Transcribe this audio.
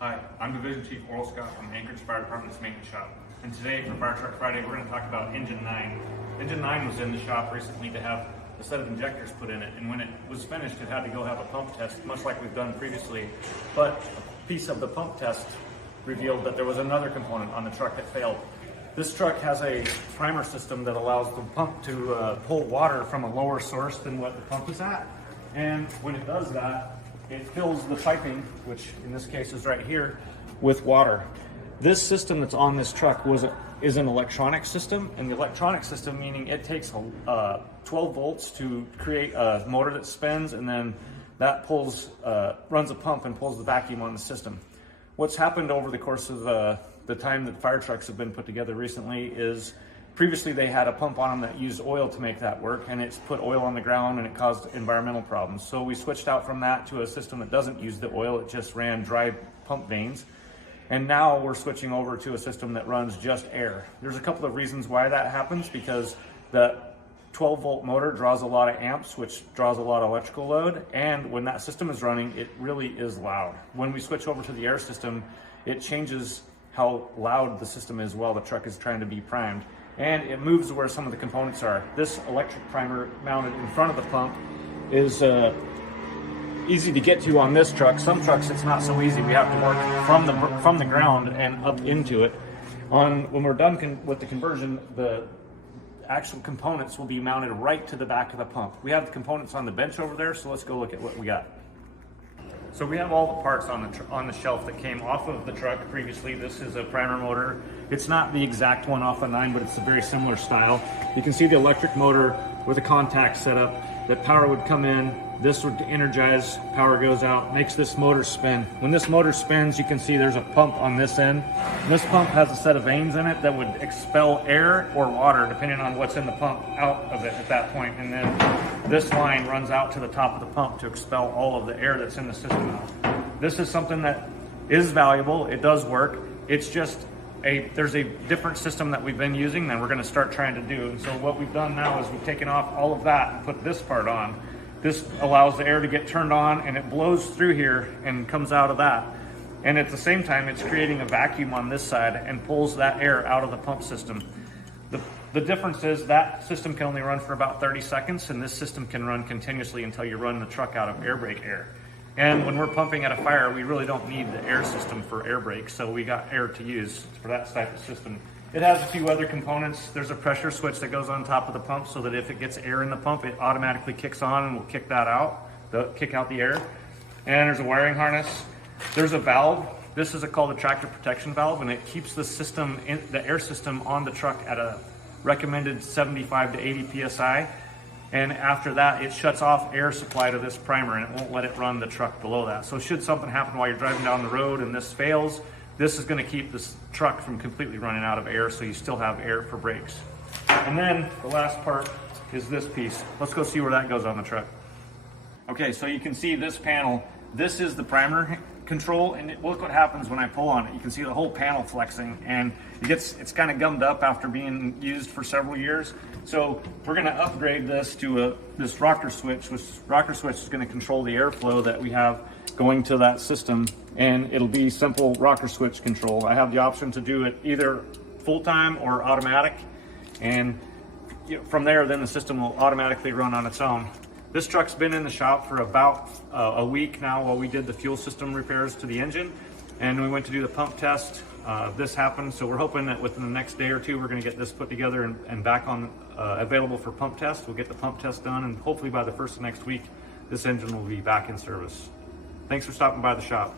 Hi, I'm Division Chief Oral Scott from Anchorage Fire Department's maintenance shop. And today for Fire Truck Friday, we're going to talk about Engine 9. Engine 9 was in the shop recently to have a set of injectors put in it. And when it was finished, it had to go have a pump test, much like we've done previously. But a piece of the pump test revealed that there was another component on the truck that failed. This truck has a primer system that allows the pump to pull water from a lower source than what the pump is at. And when it does that, it fills the piping, which in this case is right here, with water. This system that's on this truck is an electronic system, and the electronic system meaning it takes 12 volts to create a motor that spins, and then that runs a pump and pulls the vacuum on the system. What's happened over the course of the time that fire trucks have been put together recently is previously they had a pump on them that used oil to make that work, and it's put oil on the ground and it caused environmental problems. So we switched out from that to a system that doesn't use the oil, it just ran dry pump vanes. And now we're switching over to a system that runs just air. There's a couple of reasons why that happens, because the 12 volt motor draws a lot of amps, which draws a lot of electrical load, and when that system is running, it really is loud. When we switch over to the air system, it changes how loud the system is while the truck is trying to be primed. And it moves where some of the components are. This electric primer mounted in front of the pump is easy to get to on this truck. Some trucks it's not so easy. We have to work from the ground and up into it. When we're done with the conversion, the actual components will be mounted right to the back of the pump. We have the components on the bench over there, so let's go look at what we got. So we have all the parts on the shelf that came off of the truck previously. This is a primer motor. It's not the exact one off of 9, but it's a very similar style. You can see the electric motor with a contact setup. That power would come in, this would energize, power goes out, makes this motor spin. When this motor spins, you can see there's a pump on this end. This pump has a set of vanes in it that would expel air or water, depending on what's in the pump, out of it at that point. And then this line runs out to the top of the pump to expel all of the air that's in the system. This is something that is valuable, it does work. It's just there's a different system that we've been using that we're going to start trying to do. And so what we've done now is we've taken off all of that and put this part on. This allows the air to get turned on, and it blows through here and comes out of that. And at the same time, it's creating a vacuum on this side and pulls that air out of the pump system. The difference is that system can only run for about 30 seconds, and this system can run continuously until you run the truck out of air brake air. And when we're pumping at a fire, we really don't need the air system for air brake, so we got air to use for that type of system. It has a few other components. There's a pressure switch that goes on top of the pump so that if it gets air in the pump, it automatically kicks on and will kick that out, kick out the air. And there's a wiring harness. There's a valve. This is called a tractor protection valve, and it keeps the system, the air system on the truck at a recommended 75 to 80 psi. And after that, it shuts off air supply to this primer, and it won't let it run the truck below that. So should something happen while you're driving down the road and this fails, this is going to keep this truck from completely running out of air, so you still have air for brakes. And then the last part is this piece. Let's go see where that goes on the truck. Okay, so you can see this panel. This is the primer control, and look what happens when I pull on it. You can see the whole panel flexing, and it's kind of gummed up after being used for several years. So we're going to upgrade this to this rocker switch, which rocker switch is going to control the airflow that we have going to that system, and it'll be simple rocker switch control. I have the option to do it either full-time or automatic, and from there then the system will automatically run on its own. This truck's been in the shop for about a week now while we did the fuel system repairs to the engine, and we went to do the pump test. This happened, so we're hoping that within the next day or two we're going to get this put together and back on available for pump test. We'll get the pump test done, and hopefully by the first of next week this engine will be back in service. Thanks for stopping by the shop.